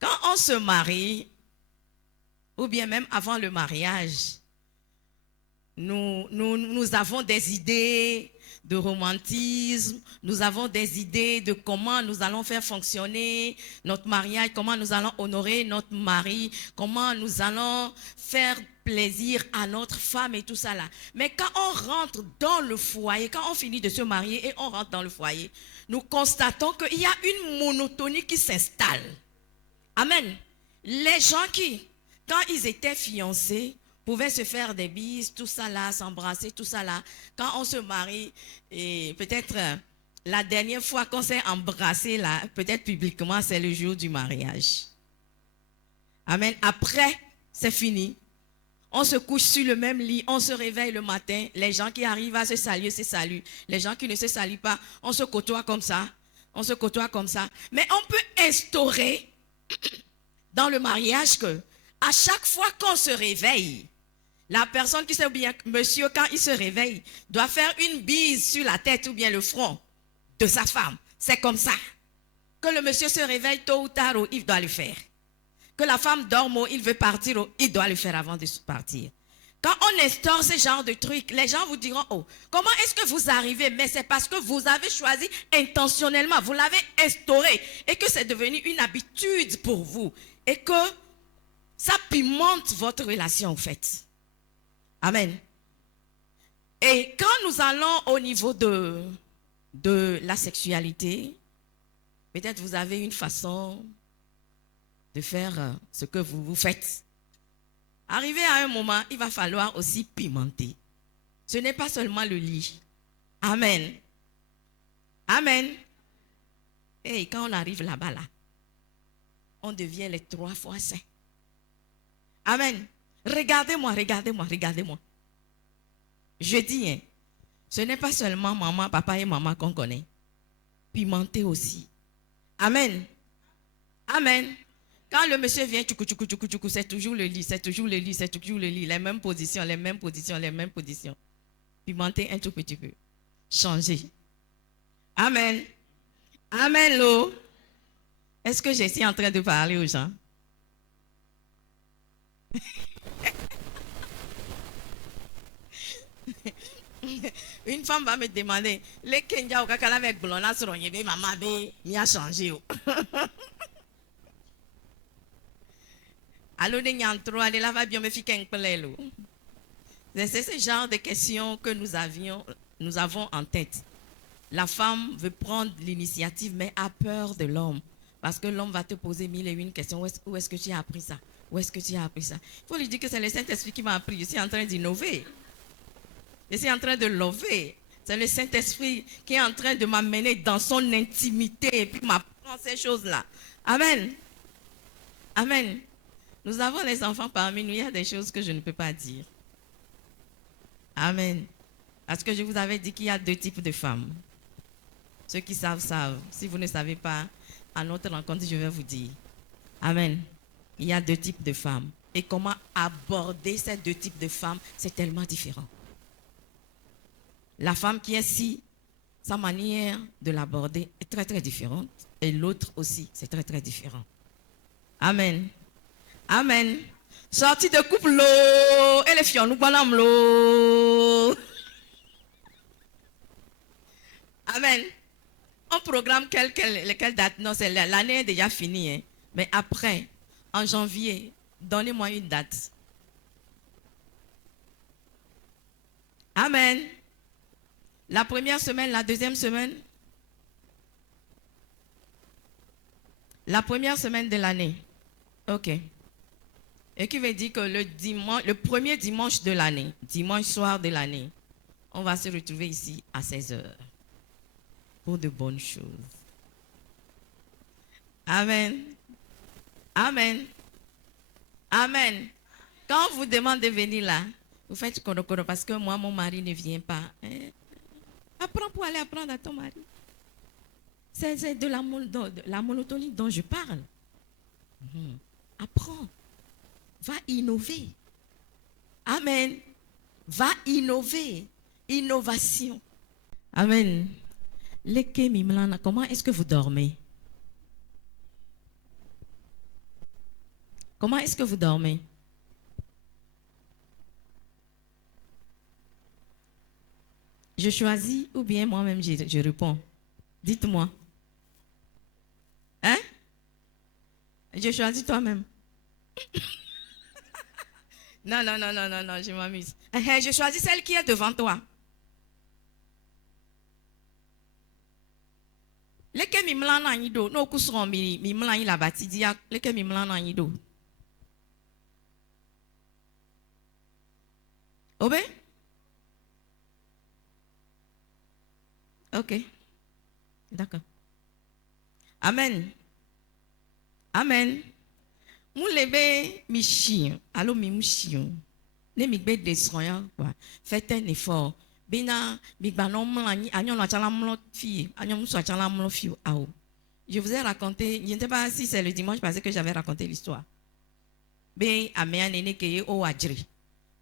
Quand on se marie, ou bien même avant le mariage, nous avons des idées de romantisme, nous avons des idées de comment nous allons faire fonctionner notre mariage, comment nous allons honorer notre mari, comment nous allons faire plaisir à notre femme et tout ça là. Mais quand on rentre dans le foyer, quand on finit de se marier et on rentre dans le foyer, nous constatons qu'il y a une monotonie qui s'installe. Amen. Les gens qui, quand ils étaient fiancés, pouvaient se faire des bises, tout ça là, s'embrasser, tout ça là. Quand on se marie, et peut-être la dernière fois qu'on s'est embrassé là, peut-être publiquement, c'est le jour du mariage. Amen. Après, c'est fini. On se couche sur le même lit, on se réveille le matin. Les gens qui arrivent à se saluent. Les gens qui ne se saluent pas, on se côtoie comme ça. On se côtoie comme ça. Mais on peut instaurer dans le mariage que à chaque fois qu'on se réveille, la personne qui sait bien, monsieur, quand il se réveille, doit faire une bise sur la tête ou bien le front de sa femme. C'est comme ça. Que le monsieur se réveille tôt ou tard, il doit le faire. Que la femme dorme, il veut partir, il doit le faire avant de partir. Quand on instaure ce genre de trucs, les gens vous diront, oh, comment est-ce que vous arrivez? Mais c'est parce que vous avez choisi intentionnellement, vous l'avez instauré et que c'est devenu une habitude pour vous et que ça pimente votre relation en fait. Amen. Et quand nous allons au niveau de la sexualité, peut-être vous avez une façon de faire ce que vous faites. Arrivé à un moment, il va falloir aussi pimenter. Ce n'est pas seulement le lit. Amen. Amen. Et quand on arrive là-bas, là, on devient les 3 fois saints. Amen. Regardez-moi, regardez-moi, regardez-moi. Je dis, hein, ce n'est pas seulement maman, papa et maman qu'on connaît. Pimenter aussi. Amen. Amen. Quand le monsieur vient, c'est toujours le lit, c'est toujours le lit, c'est toujours le lit. Les mêmes positions, les mêmes positions, les mêmes positions. Pimenter un tout petit peu. Changer. Amen. Amen, l'eau. Est-ce que je suis en train de parler aux gens? Une femme va me demander, les Kenya au kakala avec blona sur yebe maman be mi a changé. Allô de nyantro, allez là va bien me fiquer un pelelo. C'est ce genre de questions que nous avons en tête. La femme veut prendre l'initiative, mais a peur de l'homme. Parce que l'homme va te poser 1001 questions. Où est-ce que tu as appris ça? Où est-ce que tu as appris ça? Il faut lui dire que c'est le Saint-Esprit qui m'a appris. Je suis en train d'innover. Je suis en train de lover. C'est le Saint-Esprit qui est en train de m'amener dans son intimité et puis m'apprendre ces choses-là. Amen. Amen. Nous avons les enfants parmi nous. Il y a des choses que je ne peux pas dire. Amen. Parce que je vous avais dit qu'il y a 2 types de femmes. Ceux qui savent, savent. Si vous ne savez pas, à notre rencontre, je vais vous dire. Amen. Il y a 2 types de femmes. Et comment aborder ces 2 types de femmes, c'est tellement différent. La femme qui est si, sa manière de l'aborder est très très différente. Et l'autre aussi, c'est très très différent. Amen. Amen. Sortie de couple, l'eau. Et les filles, nous parlons l'eau. Amen. On programme quelle date? Non, c'est l'année est déjà finie. Hein. Mais après, en janvier, donnez-moi une date. Amen. La première semaine, la deuxième semaine. La première semaine de l'année. Ok. Et qui veut dire que le premier dimanche de l'année, dimanche soir de l'année, on va se retrouver ici à 16h. Pour de bonnes choses. Amen. Amen. Amen. Quand on vous demande de venir là, vous faites kono parce que moi, mon mari ne vient pas. Hein? Apprends pour aller apprendre à ton mari. C'est de la monotonie dont je parle. Apprends. Va innover. Amen. Va innover. Innovation. Amen. Comment est-ce que vous dormez? Comment est-ce que vous dormez? Je choisis ou bien moi-même je réponds? Dites-moi. Hein? Je choisis toi-même. Non, je m'amuse. Je choisis celle qui est devant toi. Leke mi mla na anyi do, no kusron mi mla anyi la batidi ya, leke mi mla na anyi do. Obe? Ok. D'accord. Amen. Amen. Moulebe mi chien, allo mi mouchion. Ne mi gbe desroya quoi. Faites un effort. Bina mi banon mlani agnon la chala mlo fille, agnon so chala mlo fille ao. Je vous ai raconté, je ne sais pas si c'est le dimanche passé que j'avais raconté l'histoire. Be amea nene ke o adjri.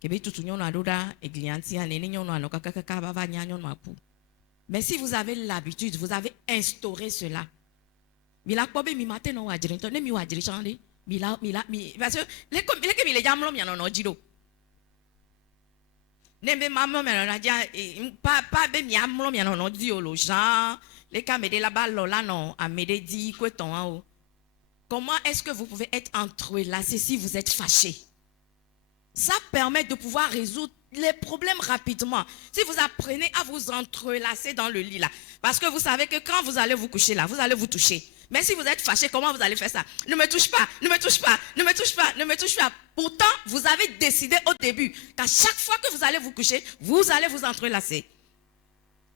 Ke be tutu nyon adoda eglianti nene nyon no kakaka baba nyon mapu. Mais si vous avez l'habitude, vous avez instauré cela. Mila kobe mi matin no adjri, to ne mi adjri chande. Mila parce que les que mi le jamlo mi no jido. Nembe maman me na dia pas be mi amlo mi no dio lo Jean les camés la balle là non à m'aider dit quoi ton. Comment est-ce que vous pouvez être entrelacés si vous êtes fâchés? Ça permet de pouvoir résoudre les problèmes rapidement. Si vous apprenez à vous entrelacer dans le lit là, parce que vous savez que quand vous allez vous coucher là, vous allez vous toucher. Mais si vous êtes fâché, comment vous allez faire ça? Ne me touche pas, ne me touche pas, ne me touche pas, ne me touche pas. Pourtant, vous avez décidé au début qu'à chaque fois que vous allez vous coucher, vous allez vous entrelacer.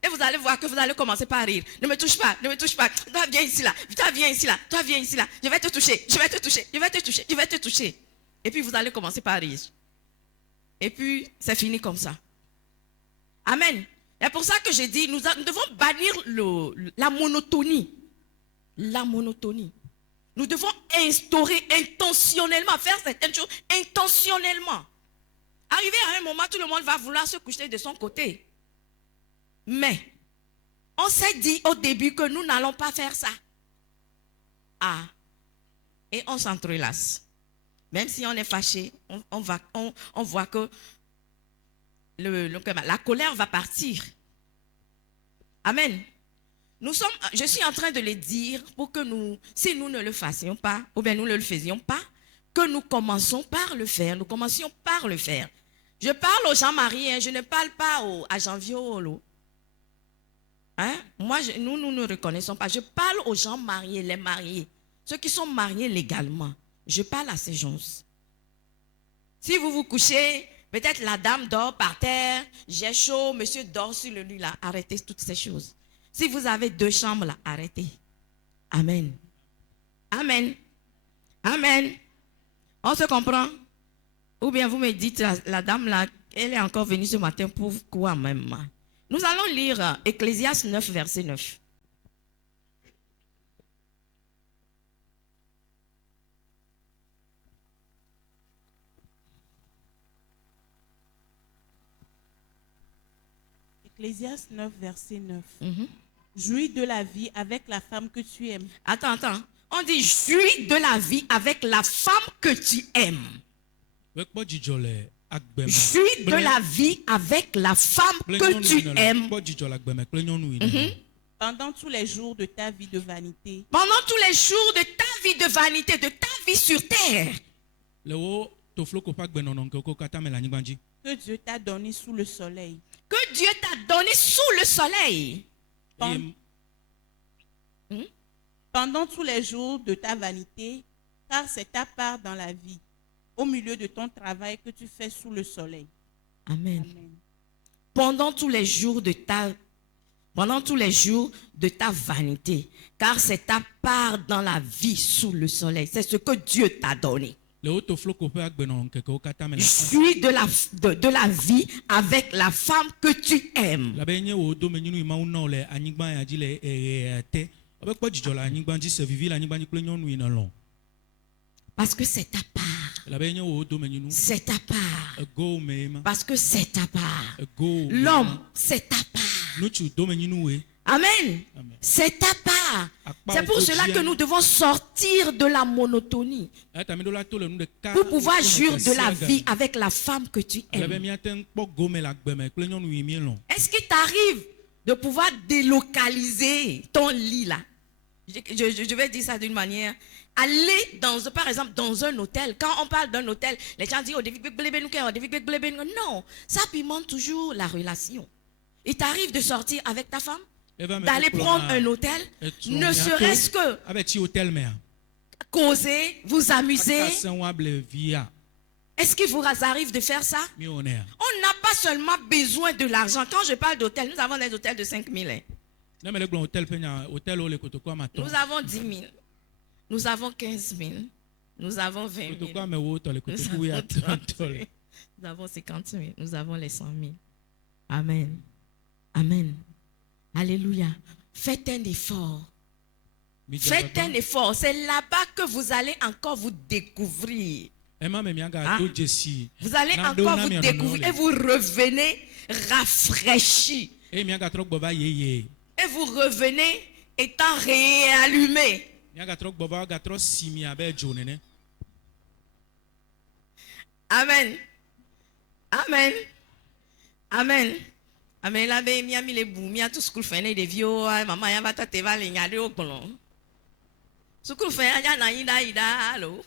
Et vous allez voir que vous allez commencer par rire. Ne me touche pas, ne me touche pas. Toi, viens ici là, toi, viens ici là, toi, viens ici là. Je vais te toucher, je vais te toucher, je vais te toucher, je vais te toucher. Et puis vous allez commencer par rire. Et puis, c'est fini comme ça. Amen. C'est pour ça que j'ai dit, nous devons bannir la monotonie. La monotonie. Nous devons instaurer intentionnellement, faire certaines choses intentionnellement. Arrivé à un moment, tout le monde va vouloir se coucher de son côté. Mais, on s'est dit au début que nous n'allons pas faire ça. Ah. Et on s'entrelace. Même si on est fâché, on voit que la colère va partir. Amen. Je suis en train de le dire pour que nous, si nous ne le fassions pas, ou bien nous ne le faisions pas, que nous commençons par le faire. Nous commencions par le faire. Je parle aux gens mariés, hein, je ne parle pas à gens violents. Hein? Moi, nous ne reconnaissons pas. Je parle aux gens mariés, les mariés, ceux qui sont mariés légalement. Je parle à ces gens. Si vous vous couchez, peut-être la dame dort par terre, j'ai chaud, monsieur dort sur le lit là. Arrêtez toutes ces choses. Si vous avez 2 chambres là, arrêtez. Amen. Amen. Amen. On se comprend? Ou bien vous me dites, la dame là, elle est encore venue ce matin pour quoi même? Nous allons lire Ecclésiaste 9, verset 9. Ecclésiaste 9, verset 9. Jouis de la vie avec la femme que tu aimes. Attends. On dit jouis de la vie avec la femme que tu aimes. Jouis de la vie avec la femme que tu aimes. Pendant tous les jours de ta vie de vanité. Pendant tous les jours de ta vie de vanité, de ta vie sur terre. Que Dieu t'a donné sous le soleil. Que Dieu t'a donné sous le soleil. Pendant tous les jours de ta vanité, car c'est ta part dans la vie, au milieu de ton travail que tu fais sous le soleil. Amen. Pendant tous les jours de ta vanité, car c'est ta part dans la vie sous le soleil. C'est ce que Dieu t'a donné. Jouis de la vie avec la femme que tu aimes. Parce que c'est ta part. C'est ta part. Parce que c'est ta part. L'homme, c'est ta part. Amen. Amen. C'est ta part. Akpa C'est pour cela que nous devons sortir de la monotonie pour pouvoir jouir de la vie avec la femme que tu aimes. Est-ce qu'il t'arrive de pouvoir délocaliser ton lit là? Je vais dire ça d'une manière. Aller par exemple dans un hôtel. Quand on parle d'un hôtel, les gens disent non, ça pimente toujours la relation. Il t'arrive de sortir avec ta femme, d'aller prendre un hôtel, ne serait-ce que causer, vous amuser. Est-ce qu'il vous arrive de faire ça? On n'a pas seulement besoin de l'argent. Quand je parle d'hôtel, nous avons des hôtels de 5 000. Nous avons 10 000. Nous avons 15 000. Nous avons 20 000. Nous avons 30 000. Nous avons 50 000. Nous avons les 100 000. Amen. Amen. Alléluia. Faites un effort. Faites un effort. C'est là-bas que vous allez encore vous découvrir. Vous allez encore vous découvrir et vous revenez rafraîchi. Et vous revenez étant réallumé. Amen. Amen. Amen. Amen. Là, il y a mis les bouts, il y a tout ce qu'on fait, des vieux, maman, il y a pas de va les garder au colon. Ce qu'on fait, il y a allô.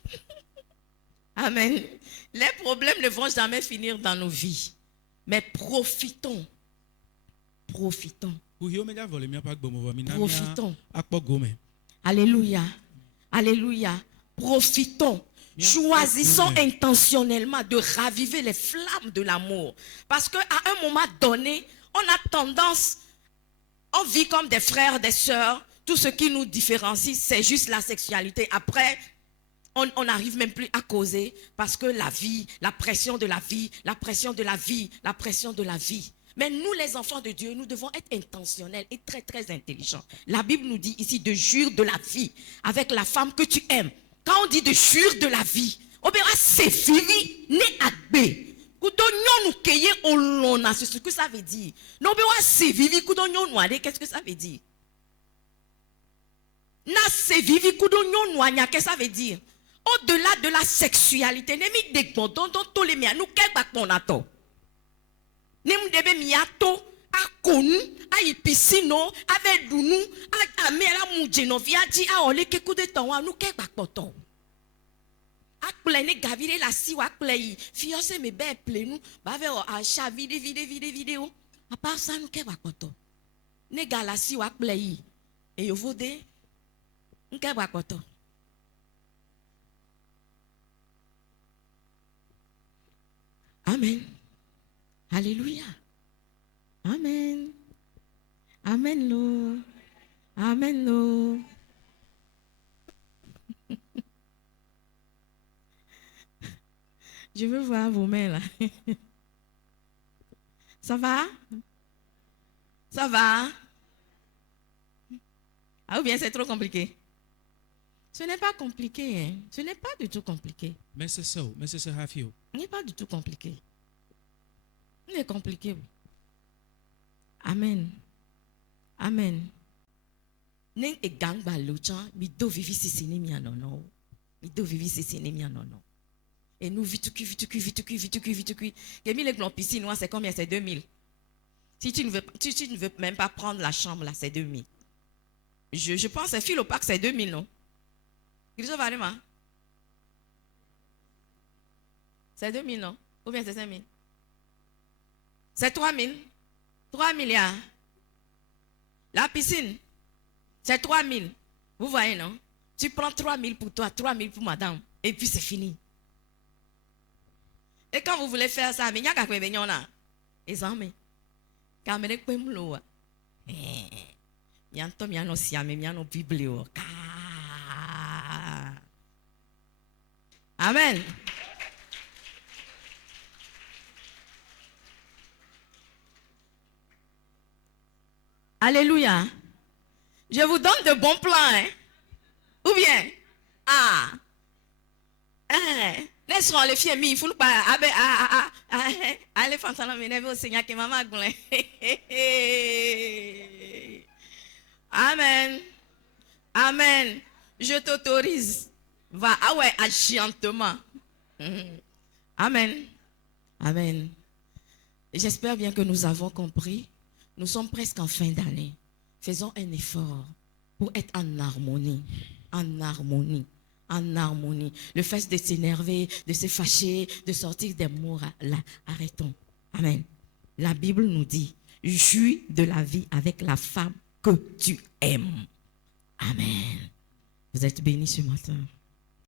Amen. Les problèmes ne vont jamais finir dans nos vies. Mais profitons. Profitons. Profitons. Alléluia. Alléluia. Profitons. Choisissons intentionnellement de raviver les flammes de l'amour. Parce qu'à un moment donné, on a tendance, on vit comme des frères, des sœurs. Tout ce qui nous différencie, c'est juste la sexualité. Après, on n'arrive même plus à causer parce que la vie, la pression de la vie, la pression de la vie, la pression de la vie. Mais nous, les enfants de Dieu, nous devons être intentionnels et très, très intelligents. La Bible nous dit ici de jouir de la vie avec la femme que tu aimes. Quand on dit de jouir de la vie, c'est fini, né agbe. C'est ce que ça veut dire. Qu'est-ce que ça veut dire? Qu'est-ce que ça veut dire? Au-delà de la sexualité, nous debe miato akonu ayipisino avedunu amela mujeno viaji aole kekude tonwa nu ke gbapoto akple ne gavire la si wa akple yi fiose me be ple nu ba ve o acha vidéo à part ça nu ke gbapoto ne gala si wa akple yi e yovode nke gbapoto. Amen. Alléluia. Amen. Amen, Lord. Amen, Lord. Je veux voir vos mains là. Ça va? Ça va? Ah, ou bien c'est trop compliqué? Ce n'est pas compliqué, hein? Ce n'est pas du tout compliqué. Mais c'est ça, Hafio. Ce n'est pas du tout compliqué. Il est compliqué. Amen. Amen. Neng e gangba luchan mi do vivi sisini mi anono. Mi do vivi sisini mi anono. Et nous vite cuit. Et mis les plans piscine, c'est combien? C'est 2000. Si tu ne veux même pas prendre la chambre là, c'est 2000. Je pense que fil au parc c'est 2000 non? Qu'est-ce va aller? C'est 2000 non? Ou bien c'est 5000? C'est 3000. 3 milliards. La piscine, c'est 3000. Vous voyez, non? Tu prends 3000 pour toi, 3000 pour madame. Et puis c'est fini. Et quand vous voulez faire ça, il y a quelqu'un qui est là. Les amis. Quand vous voulez faire ça, il y a un temps, il y a un océan, il y a un biblio. Amen. Alléluia. Je vous donne de bons plans, hein? Ou bien, laisse-moi les filles, il faut pas, allez, fantasme, m'énerver au Seigneur, que maman a goulé. Amen. Amen. Je t'autorise. Va, ah ouais, agiantement. Amen. Amen. J'espère bien que nous avons compris. Nous sommes presque en fin d'année. Faisons un effort pour être en harmonie. En harmonie. En harmonie. Le fait de s'énerver, de se fâcher, de sortir des mots là, arrêtons. Amen. La Bible nous dit, jouis de la vie avec la femme que tu aimes. Amen. Vous êtes bénis ce matin.